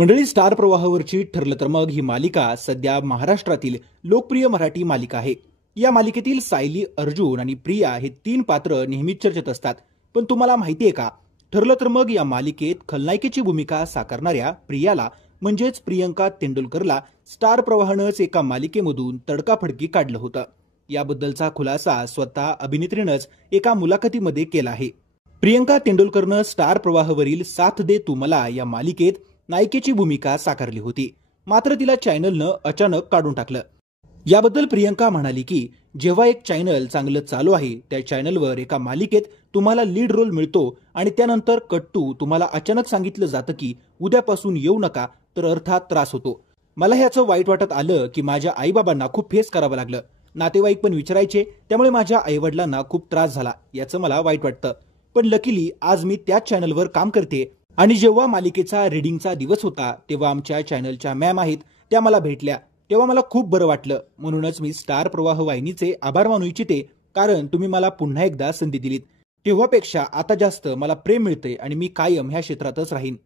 मंडळी, स्टार प्रवाहावरची ठरलं तर मग ही मालिका सध्या महाराष्ट्रातील लोकप्रिय मराठी मालिका आहे। या मालिकेतील सायली, अर्जुन आणि प्रिया हे तीन पात्र नेहमीच चर्चेत असतात। पण तुम्हाला माहिती आहे का, ठरलं तर मग या मालिकेत खलनायिकेची भूमिका साकारणाऱ्या प्रियाला म्हणजेच प्रियंका तेंडुलकरला स्टार प्रवाहानंच एका मालिकेमधून तडकाफडकी काढलं होतं। याबद्दलचा खुलासा स्वतः अभिनेत्रीनंच एका मुलाखतीमध्ये केला आहे। प्रियंका तेंडुलकरनं स्टार प्रवाहावरील साथ दे तू मला या मालिकेत नायिकेची भूमिका साकारली होती, मात्र तिला चॅनलनं अचानक काढून टाकलं। याबद्दल प्रियंका म्हणाली की जेव्हा एक चॅनल चांगलं चालू आहे त्या चॅनलवर एका मालिकेत तुम्हाला लीड रोल मिळतो आणि त्यानंतर कट्टू तुम्हाला अचानक सांगितलं जातं की उद्यापासून येऊ नका, तर अर्थात त्रास होतो। मला ह्याचं वाईट वाटत आलं की माझ्या आईबाबांना खूप फेस करावं लागलं, नातेवाईक पण विचारायचे, त्यामुळे माझ्या आईवडिलांना खूप त्रास झाला, याचं मला वाईट वाटतं। पण लकीली आज मी त्याच चॅनलवर काम करते आणि जेव्हा मालिकेचा रीडिंगचा दिवस होता तेव्हा आमच्या चॅनलच्या मॅम आहेत त्या मला भेटल्या, तेव्हा मला खूप बरं वाटलं। म्हणूनच मी स्टार प्रवाह वाहिनीचे आभार मानू इच्छिते, कारण तुम्ही मला पुन्हा एकदा संधी दिलीत। तेव्हापेक्षा आता जास्त मला प्रेम मिळतंय आणि मी कायम ह्या क्षेत्रातच राहीन।